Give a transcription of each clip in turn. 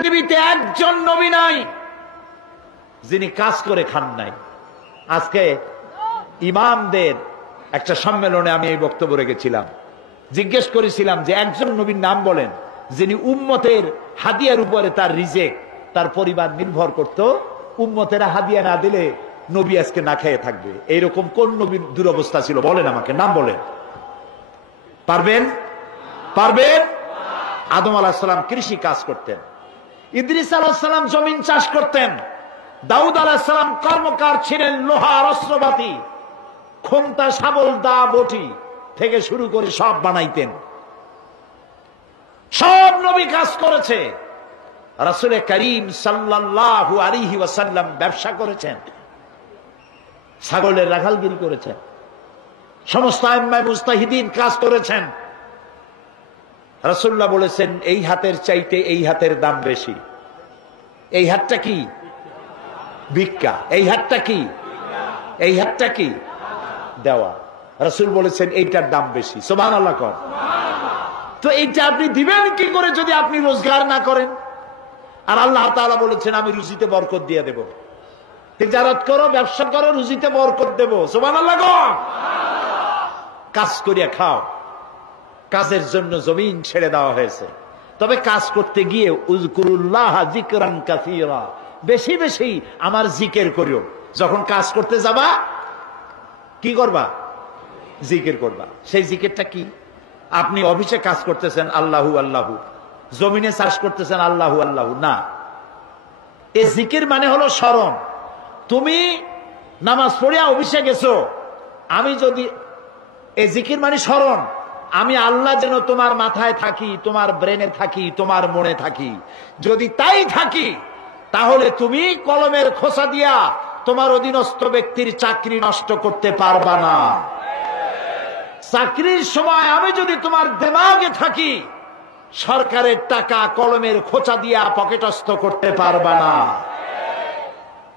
পৃথিবীতে একজন নবী নাই যিনি কাজ করে খান নাই। আজকে ইমামদের একটা সম্মেলনে আমি এই বক্তব্য রেখেছিলাম, জিজ্ঞেস করেছিলাম যে একজন নবীর নাম বলেন যিনি উম্মতের হাদিয়ার উপরে তার রিজেক, তার পরিবার নির্ভর করত, উম্মতেরা হাদিয়া না দিলে নবী আজকে না খেয়ে থাকবে। এইরকম কোন নবীর দুরবস্থা ছিল বলেন, আমাকে নাম বলেন। পারবেন? পারবেন? আদম আলাইহিস সালাম কৃষি কাজ করতেন, ইদ্রিস আলাইহিস সালাম জমিন চাষ করতেন, দাউদ আলাইহিস সালাম কর্মকার ছিলেন, লোহার অস্ত্রপাতি, খোন্তা, শাবল, দা, বটি থেকে শুরু করে সব বানাইতেন। সব নবী কাজ করেছে। রাসূল করিম সাল্লাল্লাহু আলাইহি ওয়াসাল্লাম ব্যবসা করেছেন, ছাগলের রাখালগিরি করেছেন, সমস্ত আইম্মায়ে মুজতাহিদিন কাজ করেছেন। রাসূলুল্লাহ বলেছেন এই হাতের চাইতে এই হাতের দাম বেশি। এই হাতটা কি? ভিক্ষা। এই হাতটা কি? এই হাতটা কি? দেওয়া। রাসূল বলেছেন এইটার দাম বেশি। সুবহানাল্লাহ কর। তো এইটা আপনি দিবেন কি করে যদি আপনি রোজগার না করেন? আর আল্লাহ তাআলা বলেছেন আমি রুজিতে বরকত দিয়ে দেব। তিজারত করো, ব্যবসা করো, রুজিতে বরকত দেব। সুবহানাল্লাহ কর। কাজ করিয়া খাও। কাজের জন্য জমিন ছেড়ে দেওয়া হয়েছে, তবে কাজ করতে গিয়ে উযকুরুল্লাহ যিকরান কাসীরা, বেশি বেশি আমার জিকির করিও। যখন কাজ করতে যাবা কি করবা? জিকির করবা। সেই জিকিরটা কি? আপনি অফিসে কাজ করতেছেন আল্লাহু আল্লাহু, জমিনে চাষ করতেছেন আল্লাহু আল্লাহু না। এই জিকির মানে হলো স্মরণ। তুমি নামাজ পড়িয়া অফিসে গেছো, আমি যদি এই জিকির মানে স্মরণ, আমি আল্লাহ যেন তোমার মাথায় থাকি, তোমার ব্রেনে থাকি, তোমার মনে থাকি। যদি তাই থাকি তাহলে তুমি কলমের খোসা দিয়া তোমার অধীনস্থ ব্যক্তির চাকরি নষ্ট করতে পারবা না। চাকরির সময় আমি যদি তোমার দিমাগে থাকি, সরকারের টাকা কলমের খোঁচা দিয়া পকেটস্থ করতে পারবা না।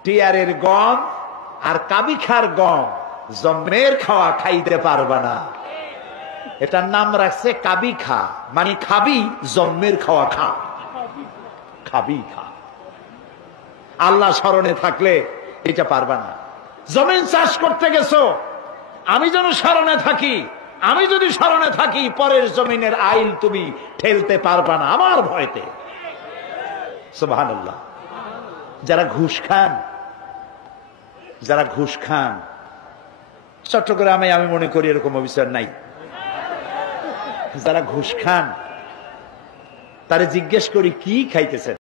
টিয়ারের গম আর কাবিখার গম জন্মের খাওয়া খাইতে পারবা না। এটার নাম রাখছে কাবি খা, মানে খাবি, জন্মের খাওয়া খা, খাবি খা। আল্লাহ স্মরণে থাকলে এটা পারবা না। জমিন চাষ করতে গেছো, আমি যেন স্মরণে থাকি, আমি যদি স্মরণে থাকি পরের জমিনের আইল তুমি ঠেলতে পারবা না আমার ভয়তে। সুবহানাল্লাহ। যারা ঘুষ খান, যারা ঘুষ খান, চট্টগ্রামে আমি মনে করি এরকম অফিসার নাই। যারা ঘুষ খান তারে জিজ্ঞেস করি কি খাইতেছেন।